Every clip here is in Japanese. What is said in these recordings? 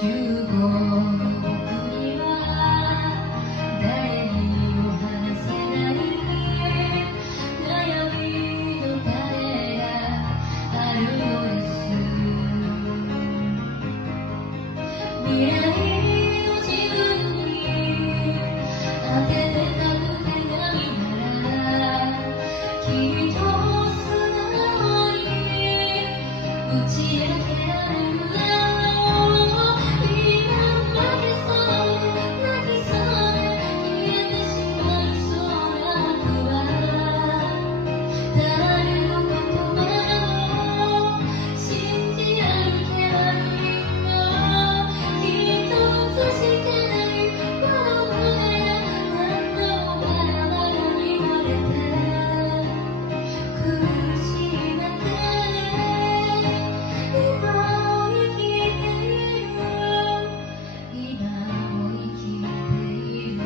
15の僕には誰にも話せない悩みの種があるのです。未来の自分に当てて書く手紙ならきっと素直に打ち明けられるだろう。今負けそうで泣きそうで消えてしまいそうな僕は誰の言葉を信じ歩けばいいの。きっと映しかない子供なら何度もバラバラに割れて苦しい中で今を生きている。今を生きている。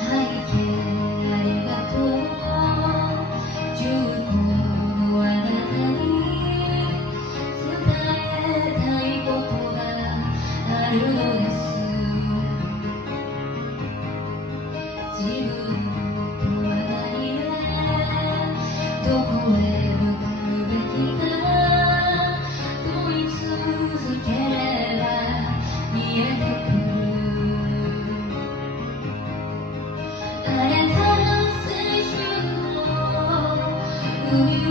背景ありがとう。15のあなたに伝えたいことがあるのです。自分とは何でどこへ向かうべきか問い続ければ見えてくる。荒れた青春の海